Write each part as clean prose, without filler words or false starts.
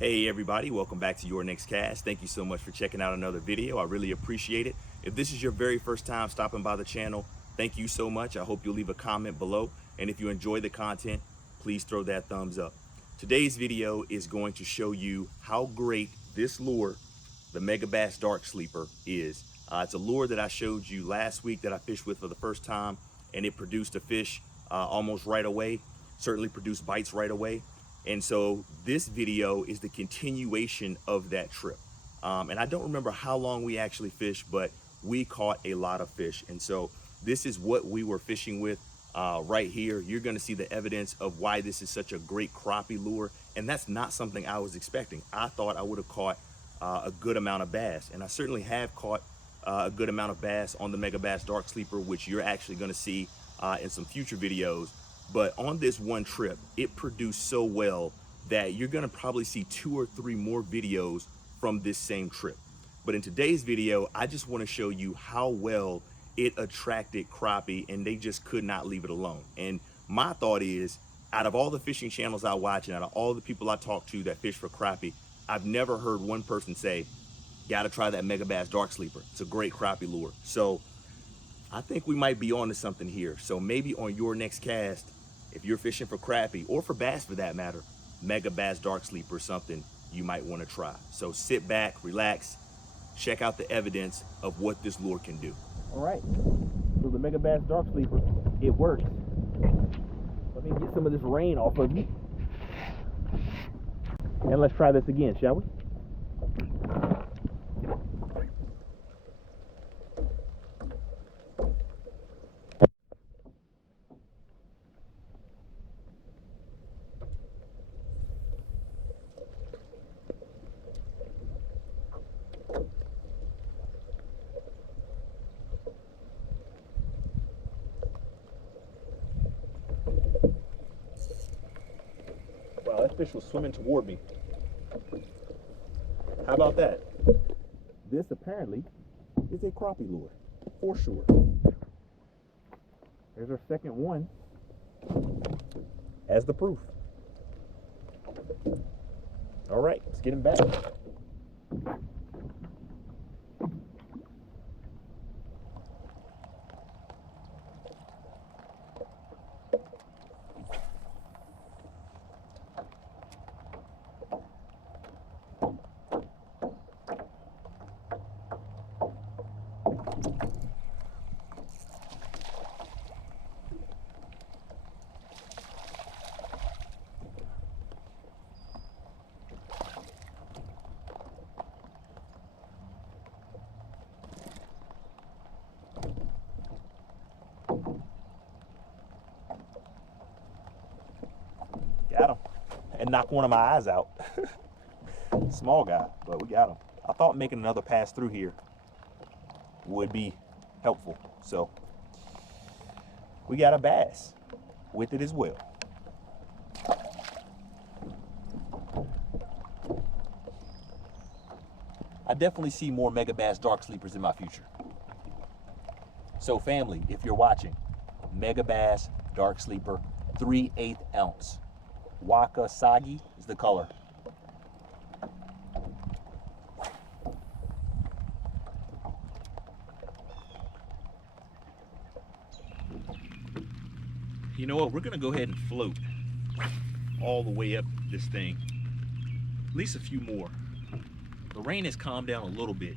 Hey everybody, welcome back to Your Next Cast. Thank you so much for checking out another video. I really appreciate it. If this is your very first time stopping by the channel, thank you so much. I hope you'll leave a comment below. And if you enjoy the content, please throw that thumbs up. Today's video is going to show you how great this lure, the Megabass Dark Sleeper, is. It's a lure that I showed you last week that I fished with for the first time, and it produced a fish almost right away, certainly produced bites right away. And so this video is the continuation of that trip. And I don't remember how long we actually fished, but we caught a lot of fish. And so this is what we were fishing with right here. You're gonna see the evidence of why this is such a great crappie lure. And that's not something I was expecting. I thought I would have caught a good amount of bass. And I certainly have caught a good amount of bass on the Megabass Dark Sleeper, which you're actually gonna see in some future videos. But on this one trip, it produced so well that you're gonna probably see 2 or 3 more videos from this same trip. But in today's video, I just wanna show you how well it attracted crappie, and they just could not leave it alone. And my thought is, out of all the fishing channels I watch and out of all the people I talk to that fish for crappie, I've never heard one person say, gotta try that Megabass Dark Sleeper. It's a great crappie lure. So I think we might be on to something here. So maybe on your next cast, if you're fishing for crappie or for bass for that matter, Megabass Dark Sleeper is something you might want to try. So sit back, relax, check out the evidence of what this lure can do. All right, so the Megabass Dark Sleeper, it works. Let me get some of this rain off of me. And let's try this again, shall we? Wow, that fish was swimming toward me. How about that? This apparently is a crappie lure, for sure. There's our second one as the proof. All right, let's get him back. Got him. And knocked one of my eyes out. Small guy, but we got him. I thought making another pass through here would be helpful. So we got a bass with it as well. I definitely see more Megabass Dark Sleepers in my future. So family, if you're watching, Megabass Dark Sleeper, 3/8 ounce. Wakasagi is the color. You know what, we're gonna go ahead and float all the way up this thing. At least a few more. The rain has calmed down a little bit.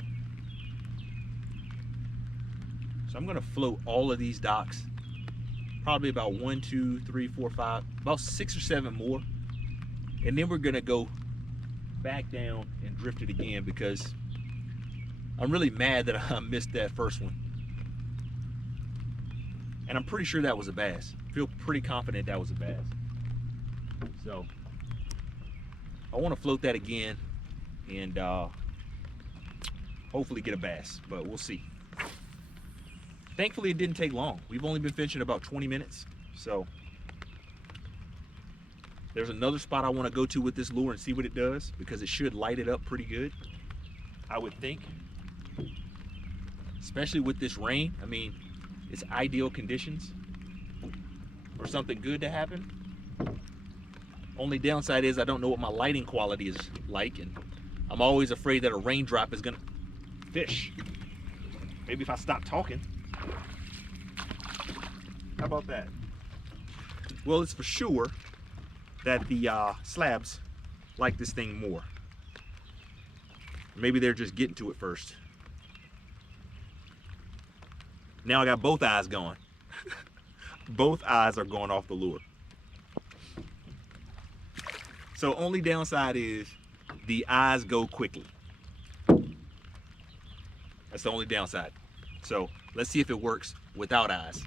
So I'm gonna float all of these docks. Probably about 1, 2, 3, 4, 5, about 6 or 7 more. And then we're gonna go back down and drift it again because I'm really mad that I missed that first one. And I'm pretty sure that was a bass. I feel pretty confident that was a bass. So I wanna float that again and hopefully get a bass, but we'll see. Thankfully, it didn't take long. We've only been fishing about 20 minutes. So there's another spot I want to go to with this lure and see what it does, because it should light it up pretty good, I would think. Especially with this rain. I mean, it's ideal conditions for something good to happen. Only downside is I don't know what my lighting quality is like, and I'm always afraid that a raindrop is gonna fish. Maybe if I stop talking. How about that? Well, it's for sure that the slabs like this thing more. Maybe they're just getting to it first. Now I got both eyes going. Both eyes are going off the lure. So only downside is the eyes go quickly. That's the only downside. So let's see if it works without eyes.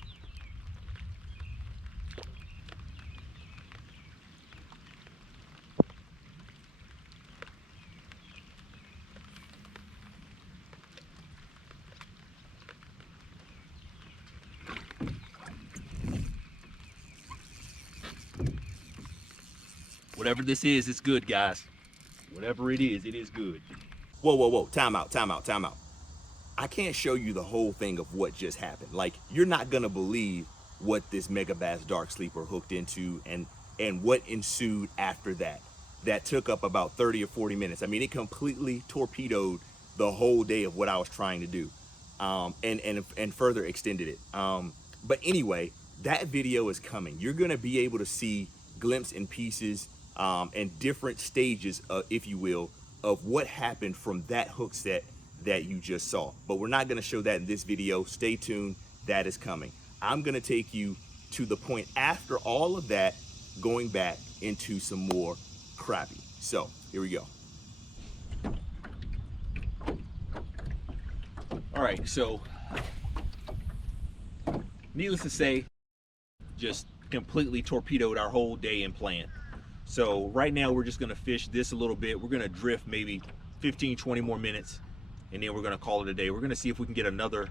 Whatever this is, it's good, guys. Whatever it is good. Whoa, whoa, whoa, time out, time out, time out. I can't show you the whole thing of what just happened. Like, you're not gonna believe what this Megabass Dark Sleeper hooked into and what ensued after that. That took up about 30 or 40 minutes. I mean, it completely torpedoed the whole day of what I was trying to do, and further extended it. But anyway, that video is coming. You're gonna be able to see glimpses and pieces and different stages, if you will, of what happened from that hook set that you just saw. But we're not gonna show that in this video. Stay tuned, that is coming. I'm gonna take you to the point after all of that, going back into some more crappie. So here we go. All right, so needless to say, just completely torpedoed our whole day and plan. So right now we're just gonna fish this a little bit. We're gonna drift maybe 15, 20 more minutes, and then we're gonna call it a day. We're gonna see if we can get another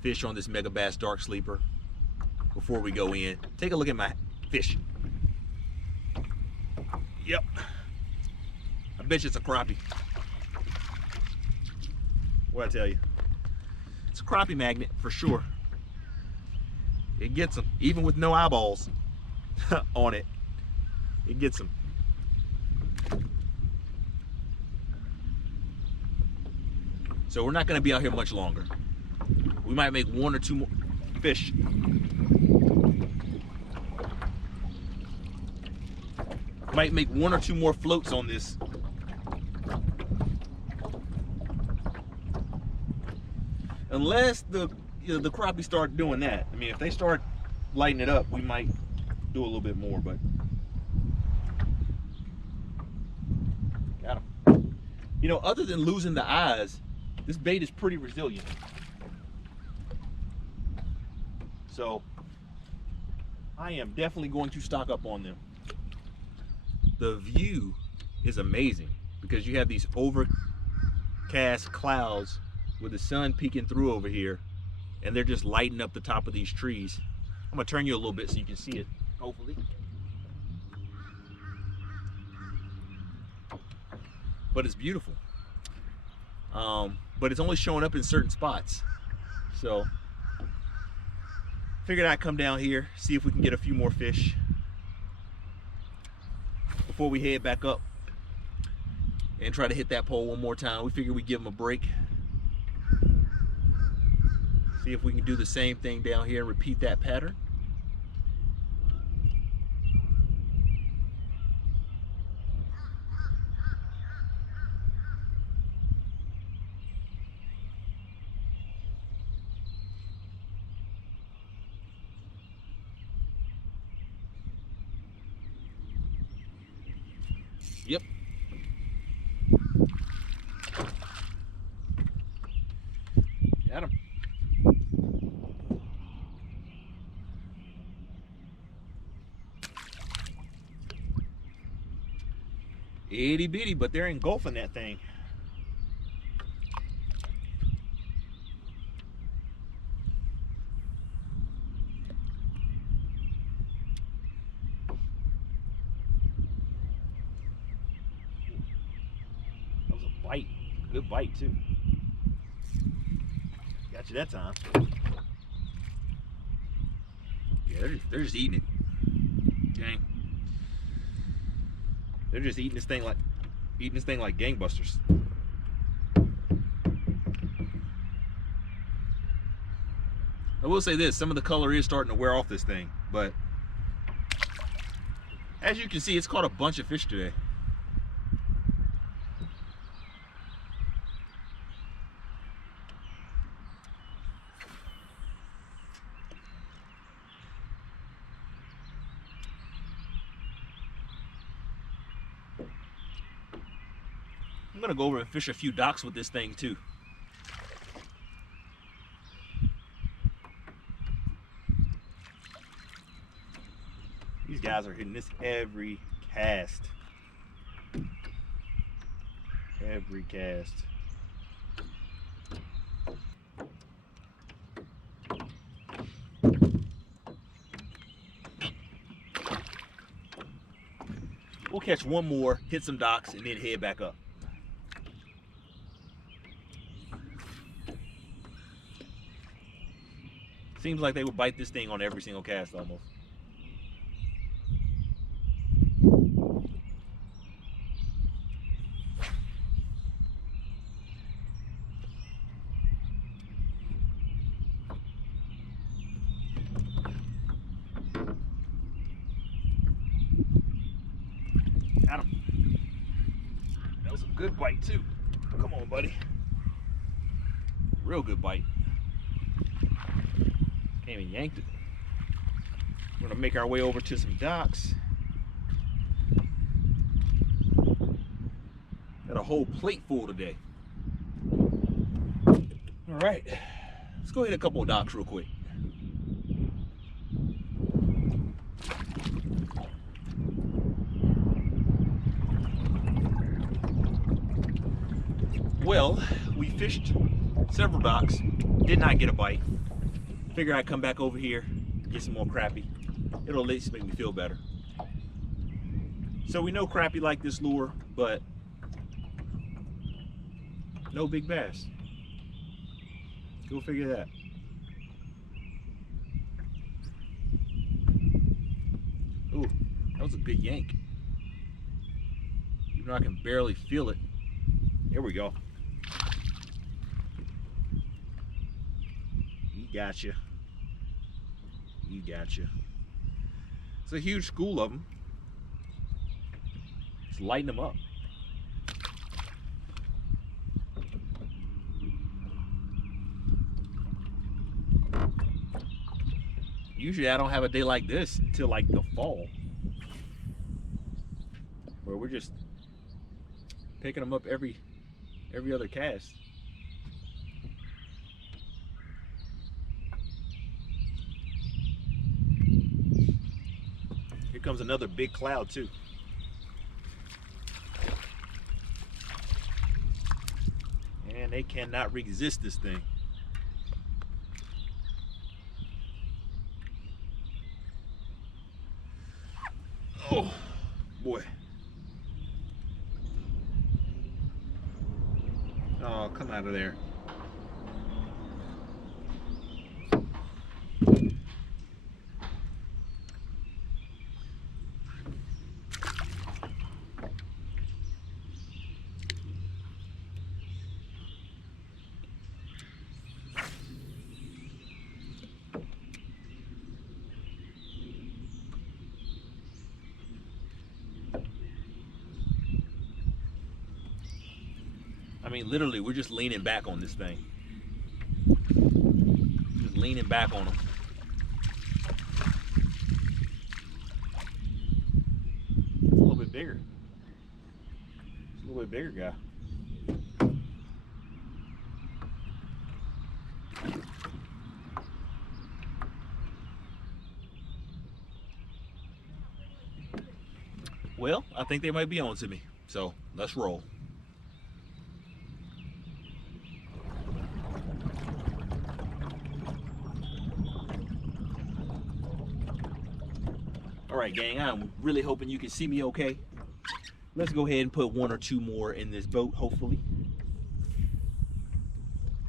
fish on this Megabass Dark Sleeper before we go in. Take a look at my fish. Yep, I bet you it's a crappie. What'd I tell you? It's a crappie magnet for sure. It gets them, even with no eyeballs on it. It gets them. So we're not going to be out here much longer. We might make one or two more fish. Might make one or two more floats on this. Unless the crappie start doing that. I mean, if they start lighting it up, we might do a little bit more, but got him. You know, other than losing the eyes, this bait is pretty resilient. So I am definitely going to stock up on them. The view is amazing because you have these overcast clouds with the sun peeking through over here, and they're just lighting up the top of these trees. I'm gonna turn you a little bit so you can see it, hopefully. But it's beautiful. But it's only showing up in certain spots. So figured I'd come down here, see if we can get a few more fish before we head back up and try to hit that pole one more time. We figured we'd give them a break. See if we can do the same thing down here and repeat that pattern. Yep. Got him. Itty bitty, but they're engulfing that thing. That was a bite. Good bite too. Got you that time. Yeah, they're just eating it. Okay. They're just eating this thing like gangbusters. I will say this, some of the color is starting to wear off this thing, but as you can see, it's caught a bunch of fish today. I'm gonna go over and fish a few docks with this thing too. These guys are hitting this every cast. Every cast. We'll catch one more, hit some docks, and then head back up. Seems like they would bite this thing on every single cast almost. Got him. That was a good bite too. Come on, buddy. Real good bite. Came and yanked it. We're gonna make our way over to some docks. Got a whole plate full today. All right, let's go hit a couple of docks real quick. Well, we fished several docks, did not get a bite. Figure I'd come back over here, get some more crappie. It'll at least make me feel better. So we know crappie like this lure, but no big bass. Go figure that. Ooh, that was a good yank. Even though I can barely feel it. Here we go. He got you. He got you. It's a huge school of them. Just lighten them up. Usually I don't have a day like this until like the fall, where we're just picking them up every other cast. Here comes another big cloud too. And they cannot resist this thing. Oh boy. Oh, come out of there. I mean, literally, we're just leaning back on this thing. Just leaning back on them. It's a little bit bigger. It's a little bit bigger guy. Well, I think they might be on to me. So let's roll. All right, gang, I'm really hoping you can see me okay. Let's go ahead and put one or two more in this boat, hopefully.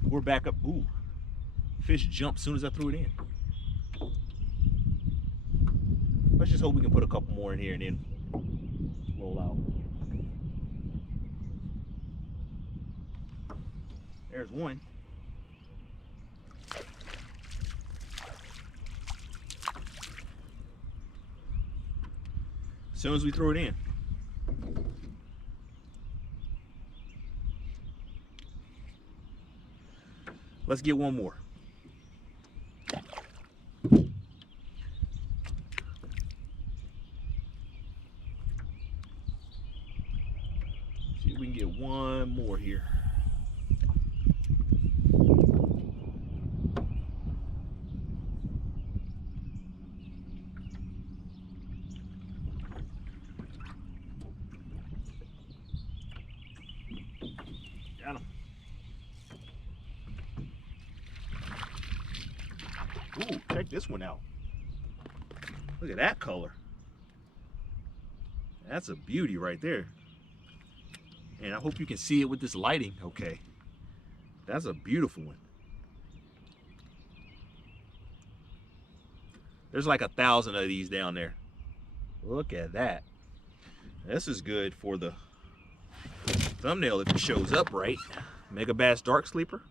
We're back up. Ooh, fish jumped as soon as I threw it in. Let's just hope we can put a couple more in here and then roll out. There's one. As soon as we throw it in. Let's get one more. See if we can get one more here. Got him. Ooh, check this one out. Look at that color. That's a beauty right there. And I hope you can see it with this lighting. Okay. That's a beautiful one. There's like 1,000 of these down there. Look at that. This is good for the thumbnail if it shows up right. Megabass Dark Sleeper.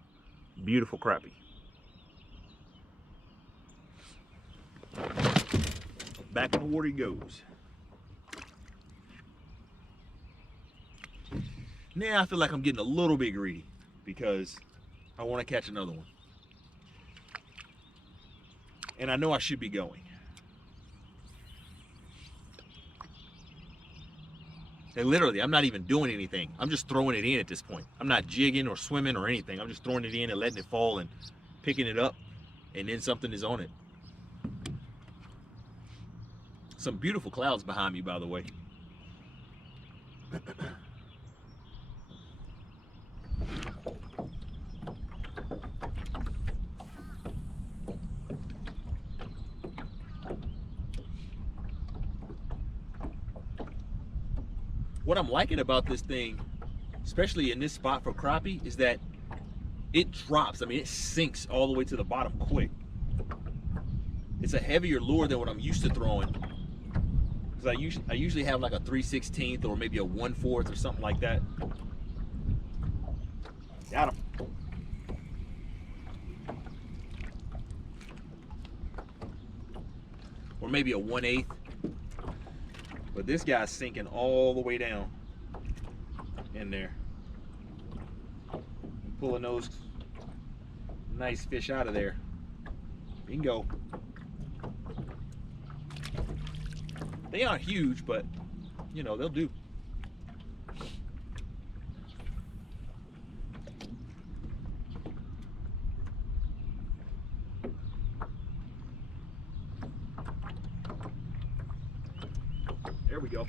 Beautiful crappie. Back in the water he goes. Now I feel like I'm getting a little bit greedy because I want to catch another one. And I know I should be going. And literally, I'm not even doing anything. I'm just throwing it in at this point. I'm not jigging or swimming or anything. I'm just throwing it in and letting it fall and picking it up, and then something is on it. Some beautiful clouds behind me, by the way. What I'm liking about this thing, especially in this spot for crappie, is that it drops. I mean, it sinks all the way to the bottom quick. It's a heavier lure than what I'm used to throwing. Because I usually have like a 3/16 or maybe a 1/4 or something like that. Got him. Or maybe a 1/8. But this guy's sinking all the way down in there. I'm pulling those nice fish out of there. Bingo. They aren't huge, but you know, they'll do. There we go.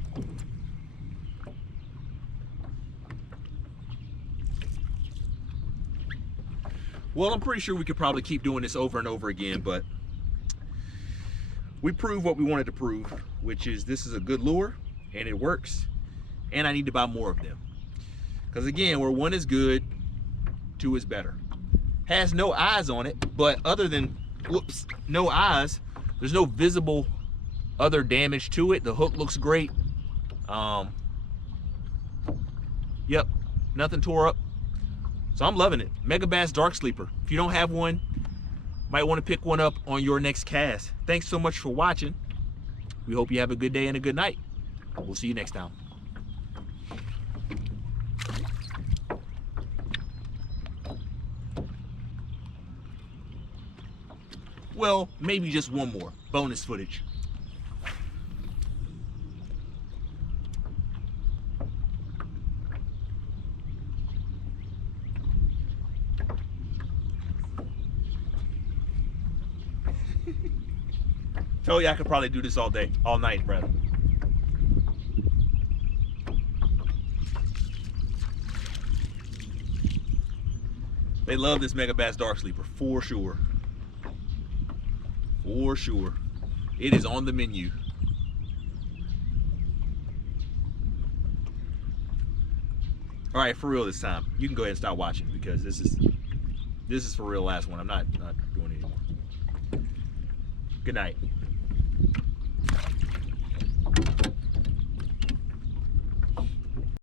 Well, I'm pretty sure we could probably keep doing this over and over again, but we proved what we wanted to prove, which is this is a good lure and it works, and I need to buy more of them. Because again, where one is good, two is better. Has no eyes on it, but other than, whoops, no eyes, there's no visible other damage to it. The hook looks great. Yep, nothing tore up. So I'm loving it. Megabass Dark Sleeper. If you don't have one, might want to pick one up on your next cast. Thanks so much for watching. We hope you have a good day and a good night. We'll see you next time. Well, maybe just one more bonus footage. Told you I could probably do this all day, all night, brother. They love this Megabass Dark Sleeper, for sure. For sure. It is on the menu. All right, for real this time. You can go ahead and stop watching because this is for real last one. I'm not doing it anymore. Good night.